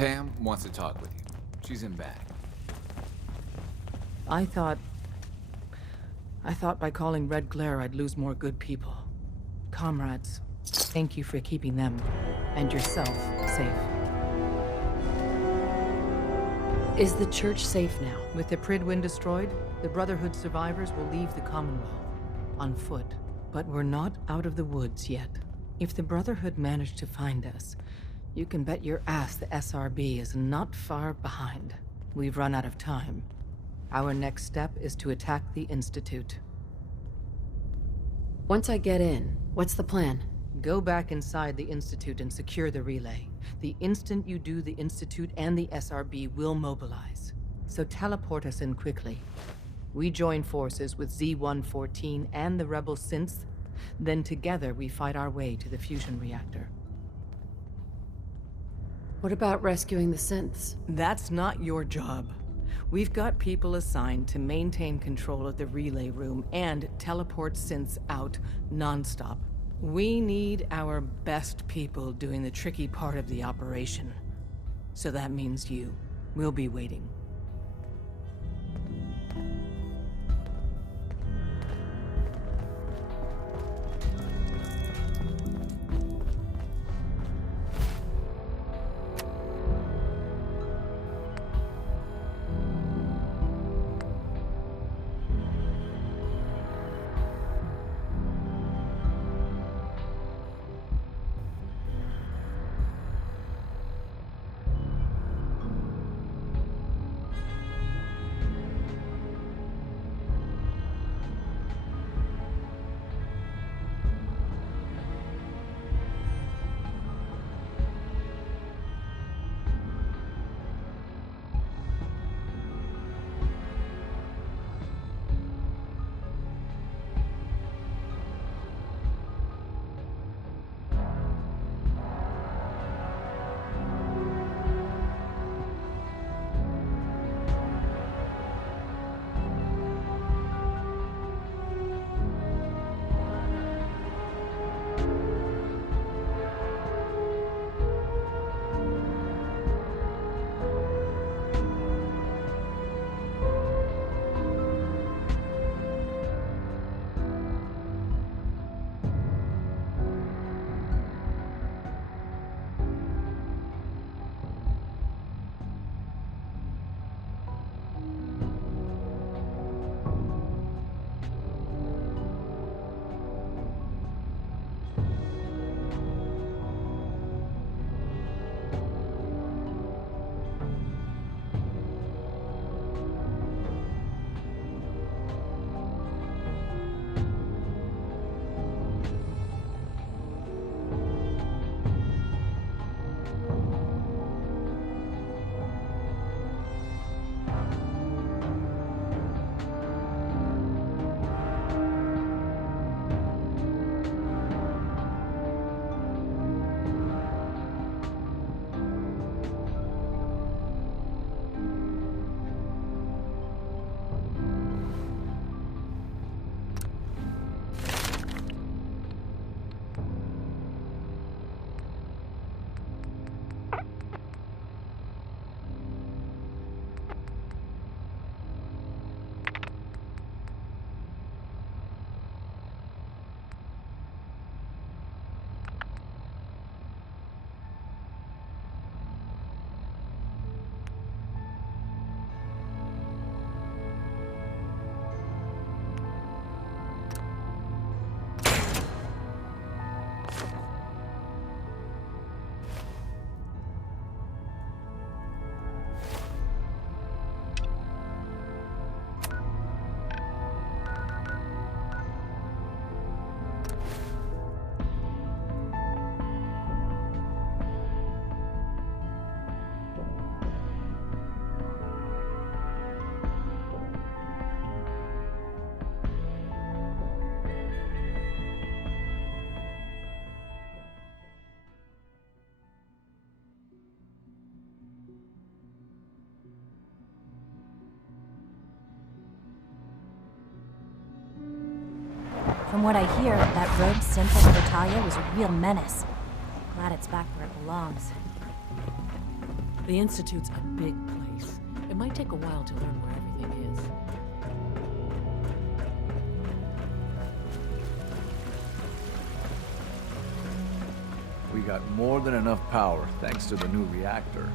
Pam wants to talk with you. She's in back. I thought by calling Red Glare I'd lose more good people. Comrades, thank you for keeping them, and yourself, safe. Is the church safe now? With the Pridwin destroyed, the Brotherhood survivors will leave the Commonwealth, on foot. But we're not out of the woods yet. If the Brotherhood managed to find us, you can bet your ass the SRB is not far behind. We've run out of time. Our next step is to attack the Institute. Once I get in, what's the plan? Go back inside the Institute and secure the relay. The instant you do, the Institute and the SRB will mobilize. So teleport us in quickly. We join forces with Z-114 and the rebel synths, then together we fight our way to the fusion reactor. What about rescuing the synths? That's not your job. We've got people assigned to maintain control of the relay room and teleport synths out non-stop. We need our best people doing the tricky part of the operation. So that means you. We'll be waiting. From what I hear, that rogue synth at Bertalia was a real menace. Glad it's back where it belongs. The Institute's a big place. It might take a while to learn where everything is. We got more than enough power thanks to the new reactor.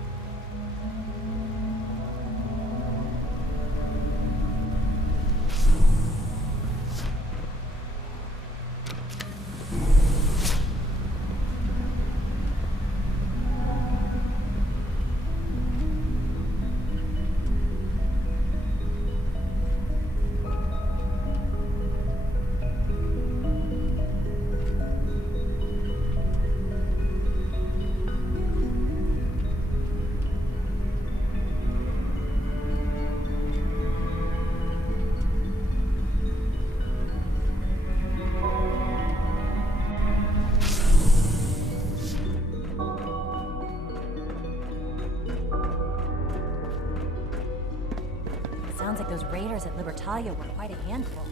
Sounds like those raiders at Libertalia were quite a handful.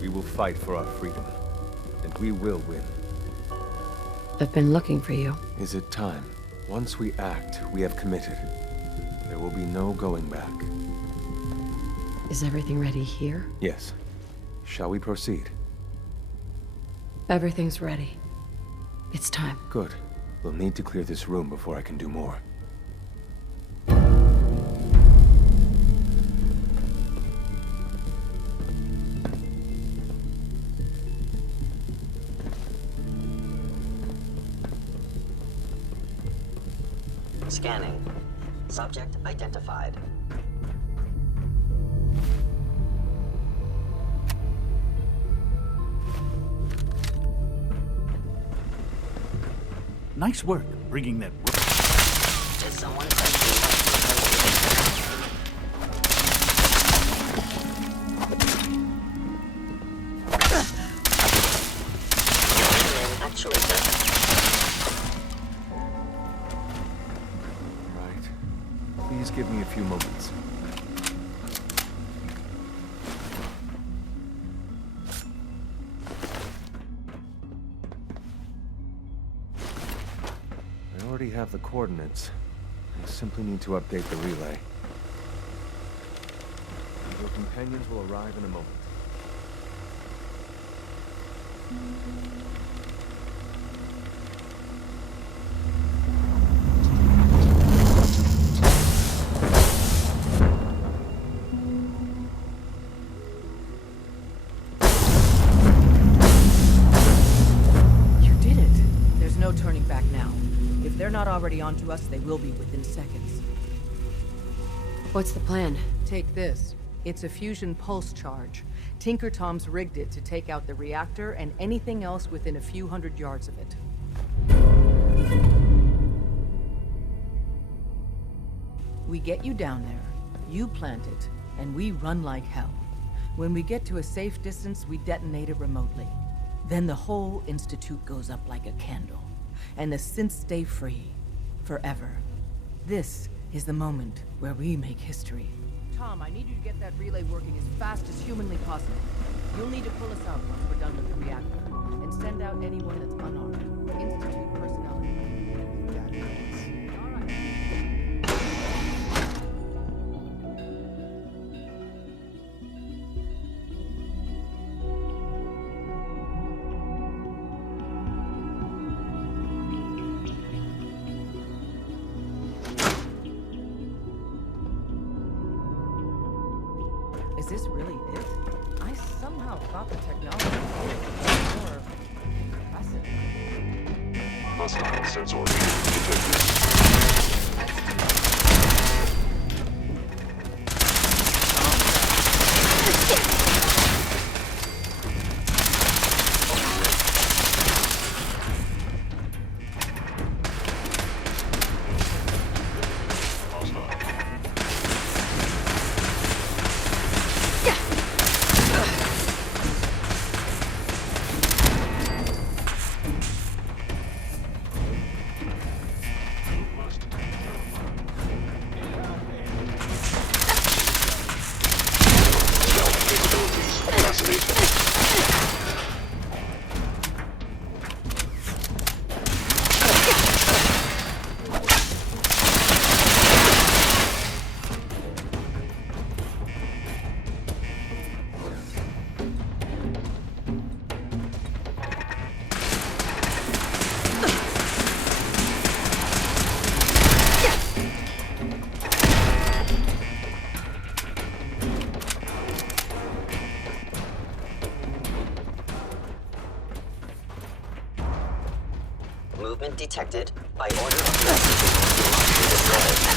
We will fight for our freedom, and we will win. I've been looking for you. Is it time? Once we act, we have committed. There will be no going back. Is everything ready here? Yes. Shall we proceed? Everything's ready. It's time. Good. We'll need to clear this room before I can do more. Scanning. Subject identified. Nice work bringing that. Did someone actuator? Right. Please give me a few moments. I already have the coordinates. I simply need to update the relay. Your companions will arrive in a moment. You did it. There's no turning back now. If they're not already onto us, they will be within seconds. What's the plan? Take this. It's a fusion pulse charge. Tinker Tom's rigged it to take out the reactor and anything else within a few hundred yards of it. We get you down there, you plant it, and we run like hell. When we get to a safe distance, we detonate it remotely. Then the whole Institute goes up like a candle, and the synths stay free. Forever. This is the moment where we make history. Tom, I need you to get that relay working as fast as humanly possible. You'll need to pull us out once we're done with the reactor, and send out anyone that's unarmed. Institute personnel. All right. Is this really it? I somehow thought the technology was more impressive. Hostile sensor detected. detected. By order of the destroyed.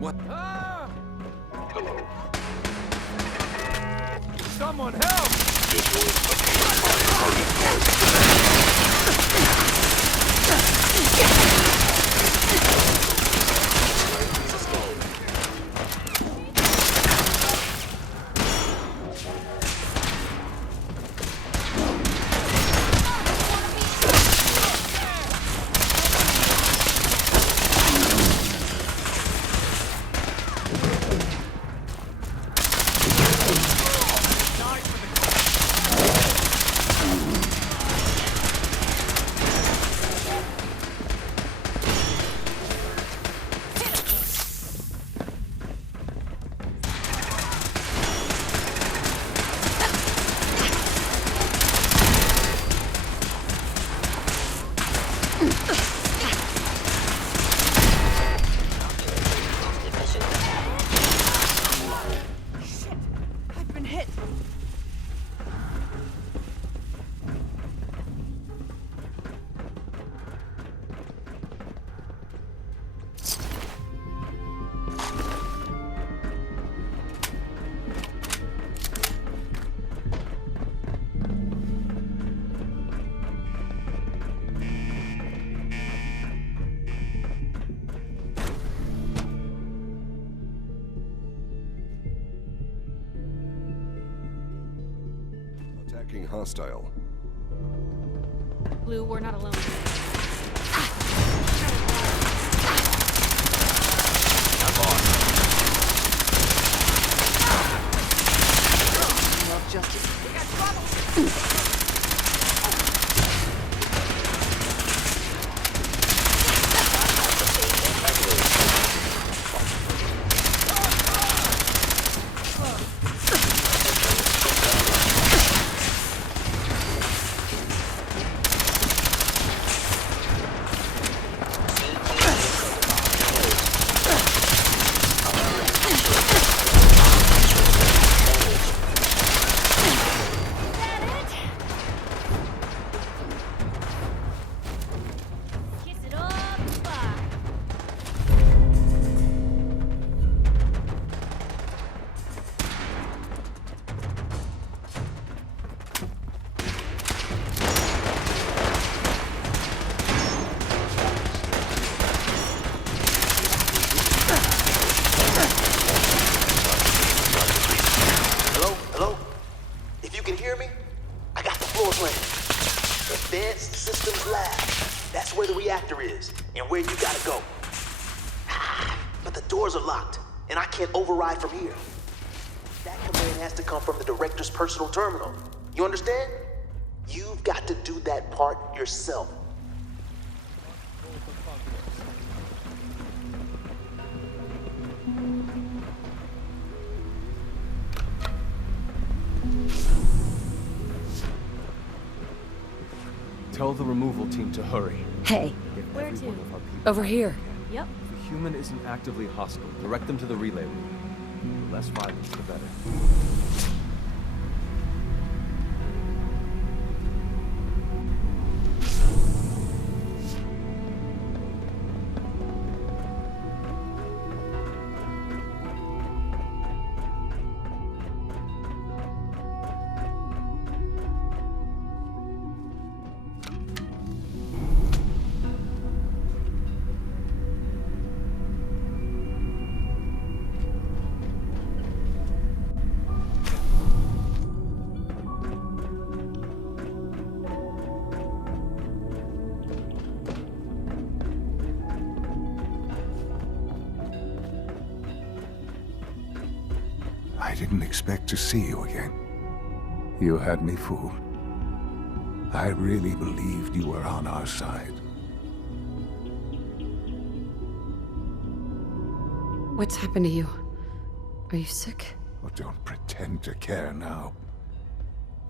What? Hello. Someone help! This was attacking hostile. Blue, we're not alone. Love justice. We got trouble. Advanced Systems Lab. That's where the reactor is, and where you gotta go. But the doors are locked, and I can't override from here. That command has to come from the director's personal terminal. You understand? You've got to do that part yourself. Tell the removal team to hurry. Hey, Get Where every to? one of our people. over here. Yep. If a human isn't actively hostile, direct them to the relay room. The less violence, the better. didn't expect to see you again. You had me fooled. I really believed you were on our side. What's happened to you? Are you sick? Oh, don't pretend to care now.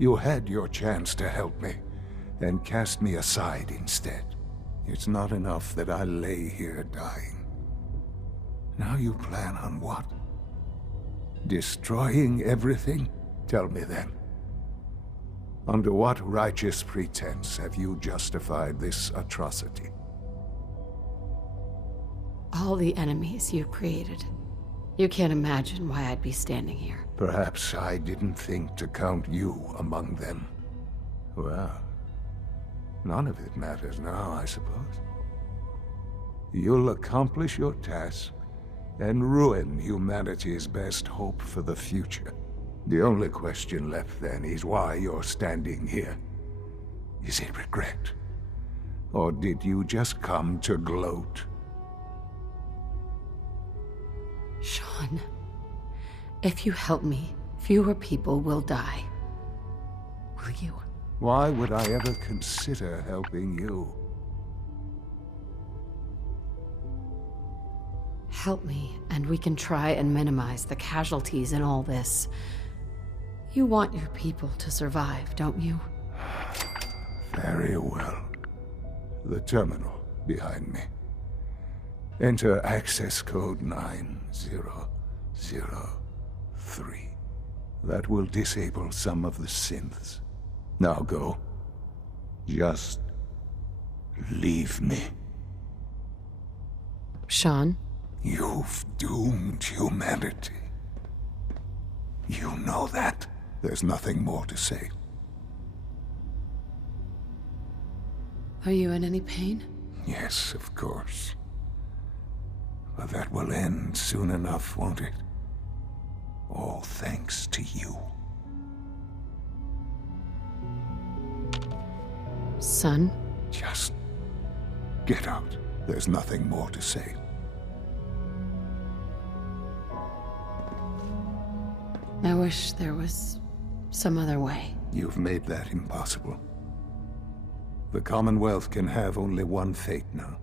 You had your chance to help me, and cast me aside instead. It's not enough that I lay here dying. Now you plan on what? Destroying everything? Tell me then. Under what righteous pretense have you justified this atrocity? All the enemies you created. You can't imagine why I'd be standing here. Perhaps I didn't think to count you among them. Well, none of it matters now, I suppose. You'll accomplish your task and ruin humanity's best hope for the future. The only question left then is why you're standing here. Is it regret? Or did you just come to gloat? Sean, if you help me, fewer people will die. Will you? Why would I ever consider helping you? Help me, and we can try and minimize the casualties in all this. You want your people to survive, don't you? Very well. The terminal behind me. Enter access code 9003. That will disable some of the synths. Now go. Just leave me. Sean? You've doomed humanity. You know that. There's nothing more to say. Are you in any pain? Yes, of course. But that will end soon enough, won't it? All thanks to you. Son? Just get out. There's nothing more to say. I wish there was some other way. You've made that impossible. The Commonwealth can have only one fate now.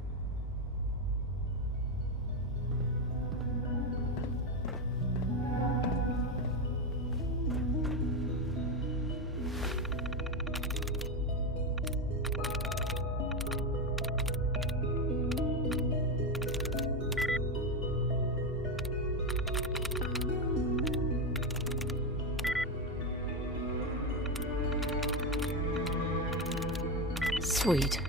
Sweet.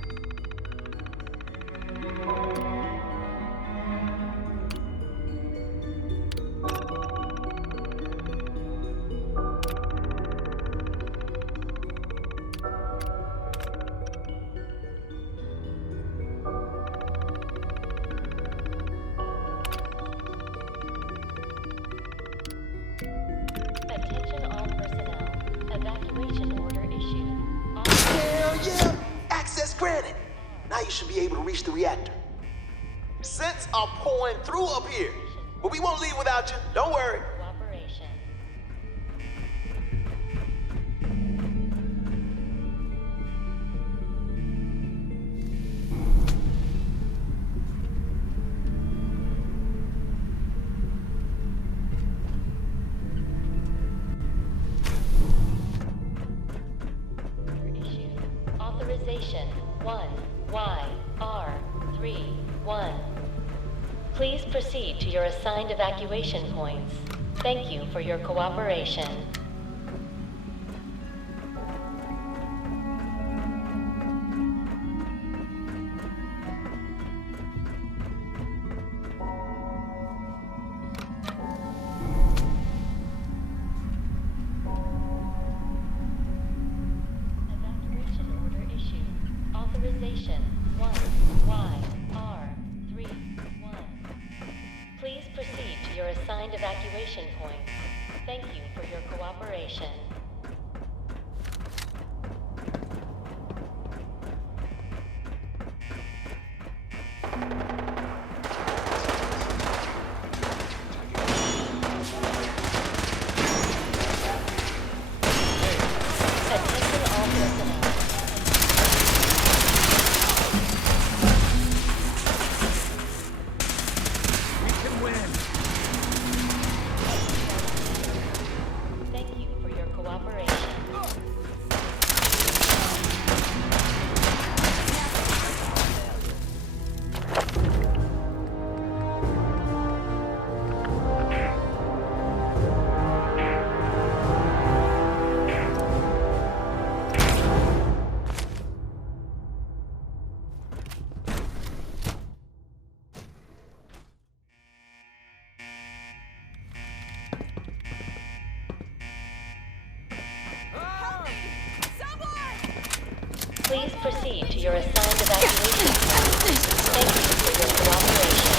Attention all personnel. Evacuation order issued. Hell yeah! Access granted. Now you should be able to reach the reactor. Scents are pouring through up here. But we won't leave without you. Don't worry. Cooperation. Issued. Authorization 1YR31. Please proceed to your assigned evacuation points. Thank you for your cooperation. Evacuation order issued. Authorization 1YR31. Please proceed to your assigned evacuation points. Thank you for your cooperation. Please proceed to your assigned evacuation point. Thank you for your cooperation.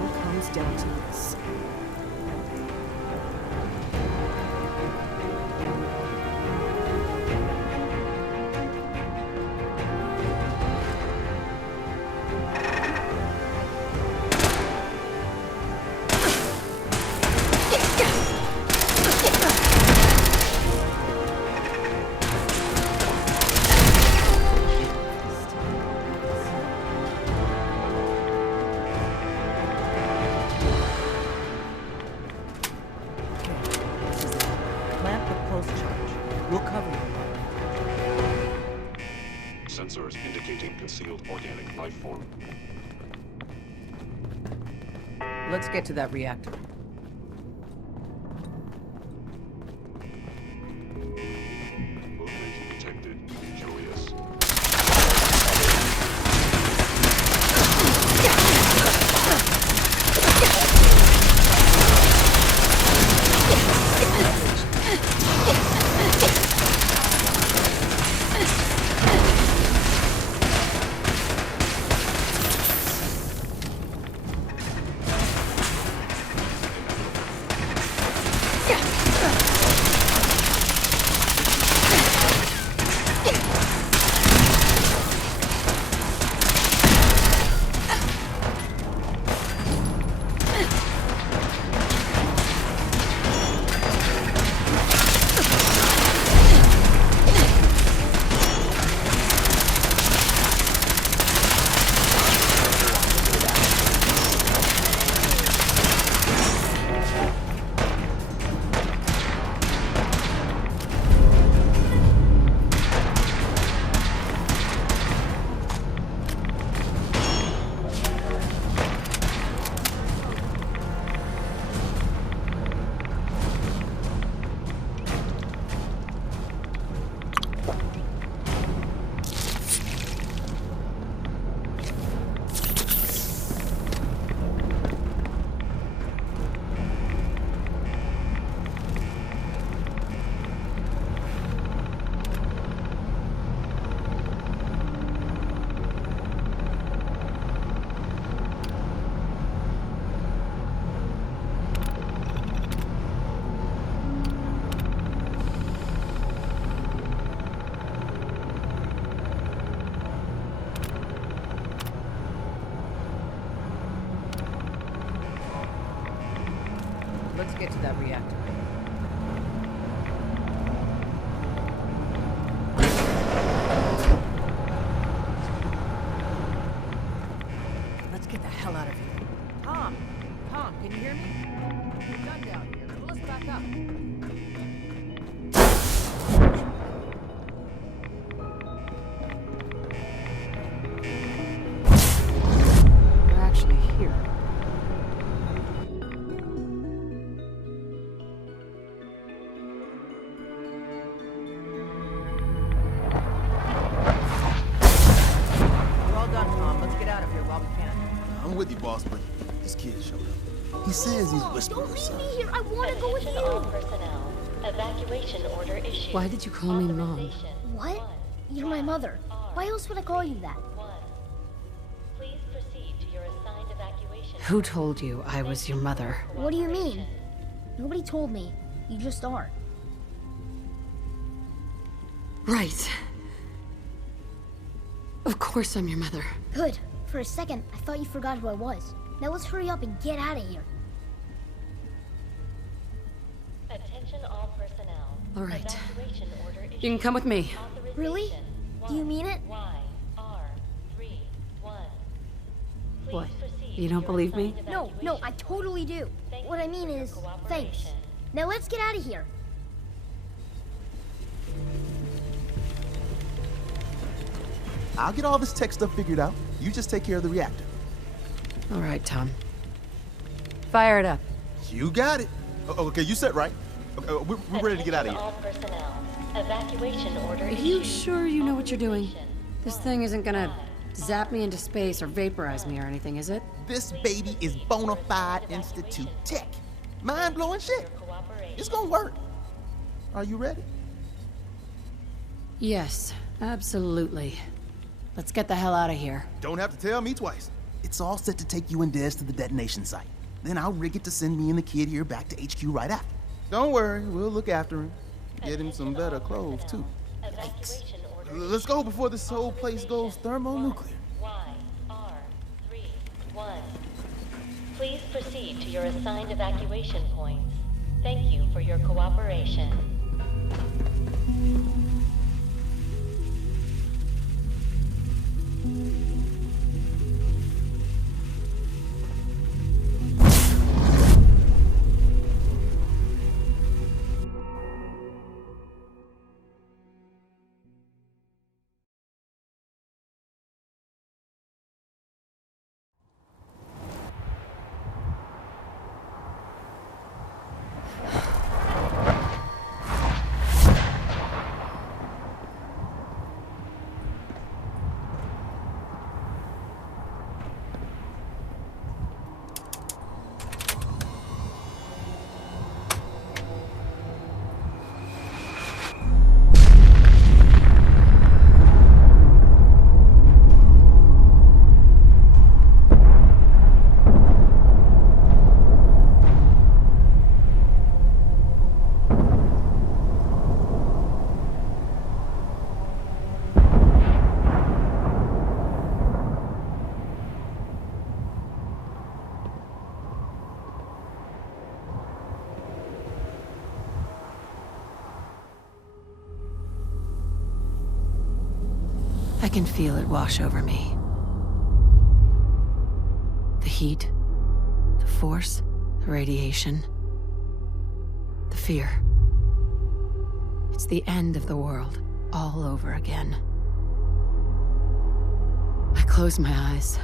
All comes down to this. Plant the pulse charge. We'll cover you. Sensors indicating concealed organic life form. Let's get to that reactor. Movement detected. Curious. Let's get to that reactor. Let's get the hell out of here. Tom, can you hear me? We're done down here. Let's back up. We're actually here. We're all done, Tom. Let's get out of here while we can. I'm with you, boss, but this kid showed up. He says he's whispering or something. Here, I want to go with Attention all you. personnel. Evacuation order issued. Why did you call me Mom? Authorization What? 1, You're my mother. Why else would I call you that? 1. Please proceed to your assigned evacuation. Who told you I was your mother? What do you mean? Nobody told me. You just are. Right. Of course I'm your mother. Good. For a second, I thought you forgot who I was. Now let's hurry up and get out of here. Attention all personnel. All right. Evacuation order issued. You can come with me. Really? Do you mean it? What? You don't believe me? No, I totally do. What I mean is, thanks. Now let's get out of here. I'll get all this tech stuff figured out. You just take care of the reactor. All right, Tom. Fire it up. You got it. Okay, you set right. We're ready to get out of here. All personnel. Evacuation order Are you issued. sure you know what you're doing? This thing isn't gonna zap me into space or vaporize me or anything, is it? This baby is bona fide Institute tech. Mind-blowing shit. It's gonna work. Are you ready? Yes, absolutely. Let's get the hell out of here. Don't have to tell me twice. It's all set to take you and Des to the detonation site. Then I'll rig it to send me and the kid here back to HQ right after. Don't worry, we'll look after him. Get him some better clothes, too. Yikes. Let's go before this whole place goes thermonuclear. YR31. Please proceed to your assigned evacuation points. Thank you for your cooperation. I can feel it wash over me. The heat, the force, the radiation, the fear. It's the end of the world, all over again. I close my eyes.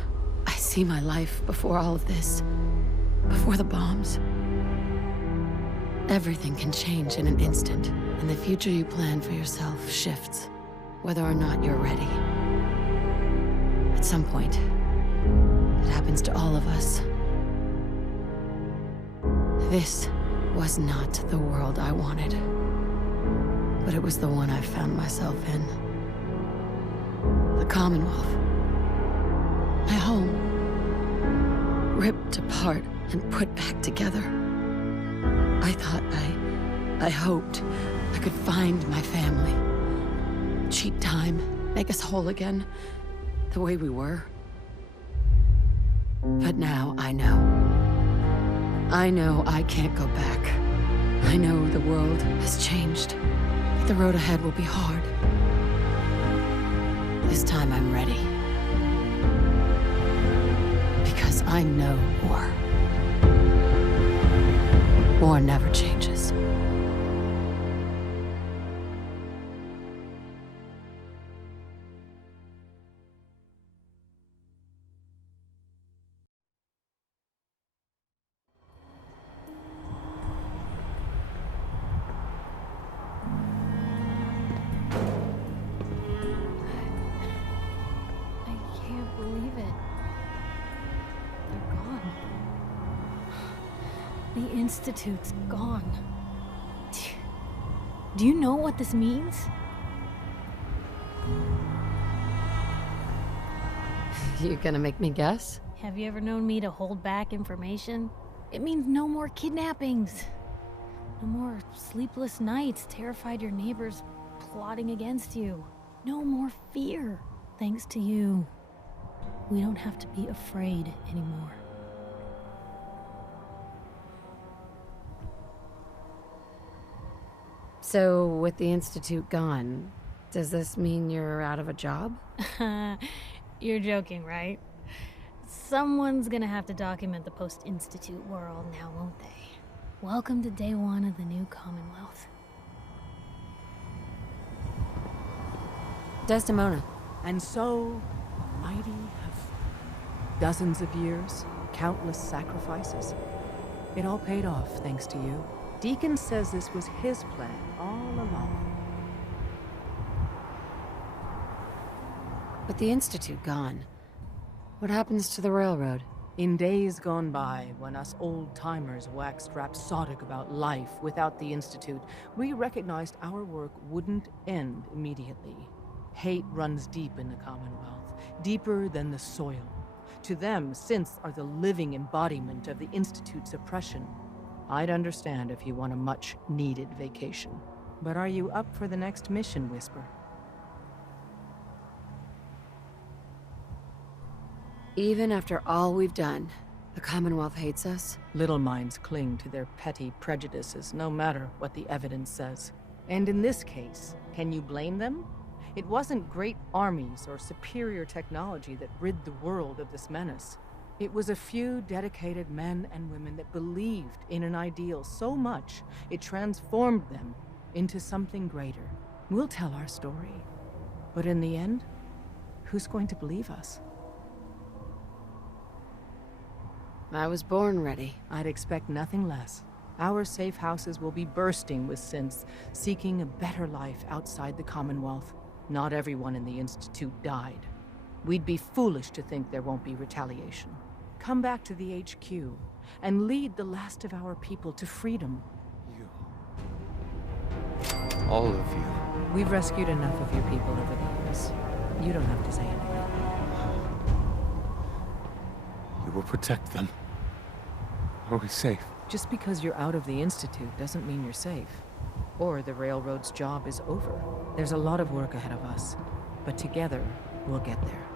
I see my life before all of this, before the bombs. Everything can change in an instant, and the future you plan for yourself shifts, whether or not you're ready. At some point, it happens to all of us. This was not the world I wanted, but it was the one I found myself in. The Commonwealth. My home. Ripped apart and put back together. I thought I hoped I could find my family. Cheat time, make us whole again, the way we were. But now I know. I know I can't go back. I know the world has changed. The road ahead will be hard. This time I'm ready. Because I know war. War never changes. The Institute's gone. Do you know what this means? You gonna make me guess? Have you ever known me to hold back information? It means no more kidnappings. No more sleepless nights, terrified your neighbors plotting against you. No more fear. Thanks to you, we don't have to be afraid anymore. So, with the Institute gone, does this mean you're out of a job? You're joking, right? Someone's gonna have to document the post-Institute world now, won't they? Welcome to day one of the new Commonwealth. Desdemona. And so, mighty have dozens of years, countless sacrifices. It all paid off, thanks to you. Deacon says this was his plan all along. But the Institute gone. What happens to the railroad? In days gone by, when us old-timers waxed rhapsodic about life without the Institute, we recognized our work wouldn't end immediately. Hate runs deep in the Commonwealth, deeper than the soil. To them, synths are the living embodiment of the Institute's oppression. I'd understand if you want a much-needed vacation. But are you up for the next mission, Whisper? Even after all we've done, the Commonwealth hates us? Little minds cling to their petty prejudices, no matter what the evidence says. And in this case, can you blame them? It wasn't great armies or superior technology that rid the world of this menace. It was a few dedicated men and women that believed in an ideal so much, it transformed them into something greater. We'll tell our story. But in the end, who's going to believe us? I was born ready. I'd expect nothing less. Our safe houses will be bursting with synths, seeking a better life outside the Commonwealth. Not everyone in the Institute died. We'd be foolish to think there won't be retaliation. Come back to the HQ, and lead the last of our people to freedom. You. All of you. We've rescued enough of your people over the years. You don't have to say anything. You will protect them. Are we safe? Just because you're out of the Institute doesn't mean you're safe. Or the Railroad's job is over. There's a lot of work ahead of us. But together, we'll get there.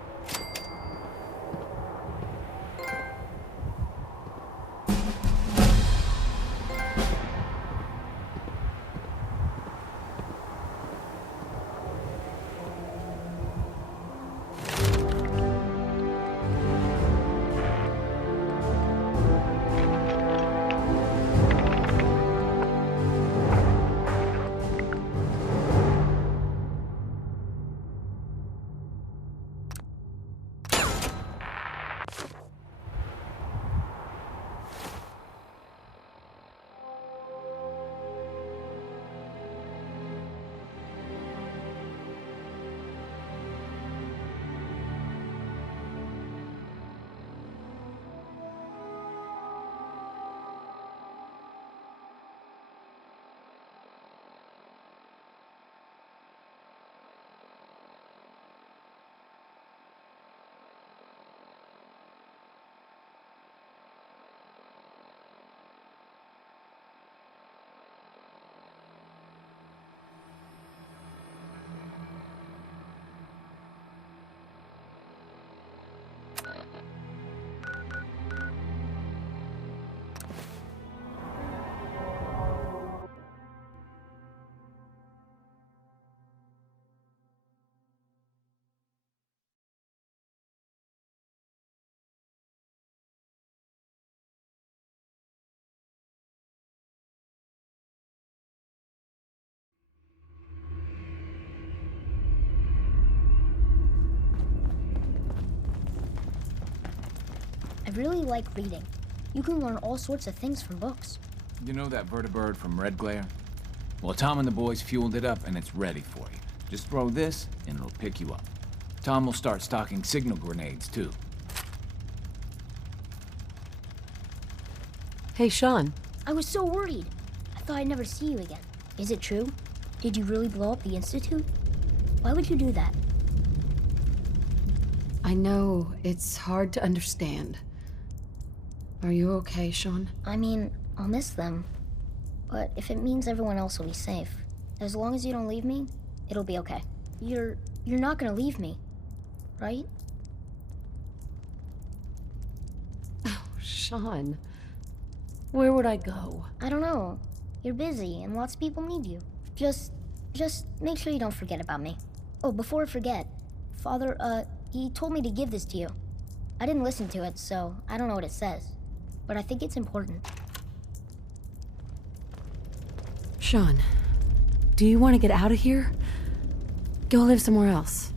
I really like reading. You can learn all sorts of things from books. You know that vertibird from Red Glare? Well, Tom and the boys fueled it up and it's ready for you. Just throw this and it'll pick you up. Tom will start stocking signal grenades too. Hey, Sean. I was so worried. I thought I'd never see you again. Is it true? Did you really blow up the Institute? Why would you do that? I know it's hard to understand. Are you okay, Sean? I mean, I'll miss them. But if it means everyone else will be safe, as long as you don't leave me, it'll be okay. You're not gonna leave me, right? Oh, Sean. Where would I go? I don't know. You're busy and lots of people need you. Just make sure you don't forget about me. Oh, before I forget, Father, he told me to give this to you. I didn't listen to it, so I don't know what it says. But I think it's important. Sean, do you want to get out of here? Go live somewhere else.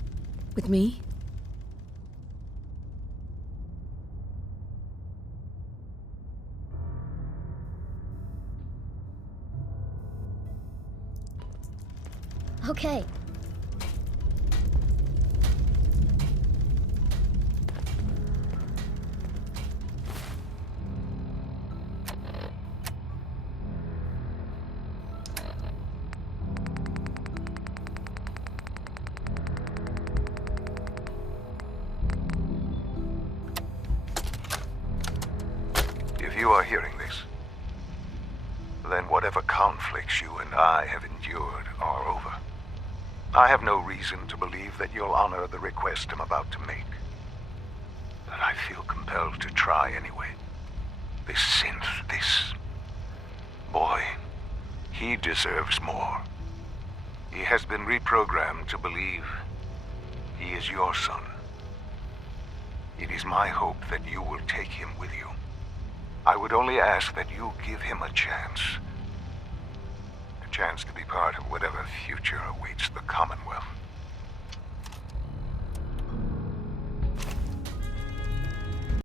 With me? Okay. If you are hearing this, then whatever conflicts you and I have endured are over. I have no reason to believe that you'll honor the request I'm about to make. But I feel compelled to try anyway. This synth, this boy, he deserves more. He has been reprogrammed to believe he is your son. It is my hope that you will take him with you. I would only ask that you give him a chance. A chance to be part of whatever future awaits the Commonwealth.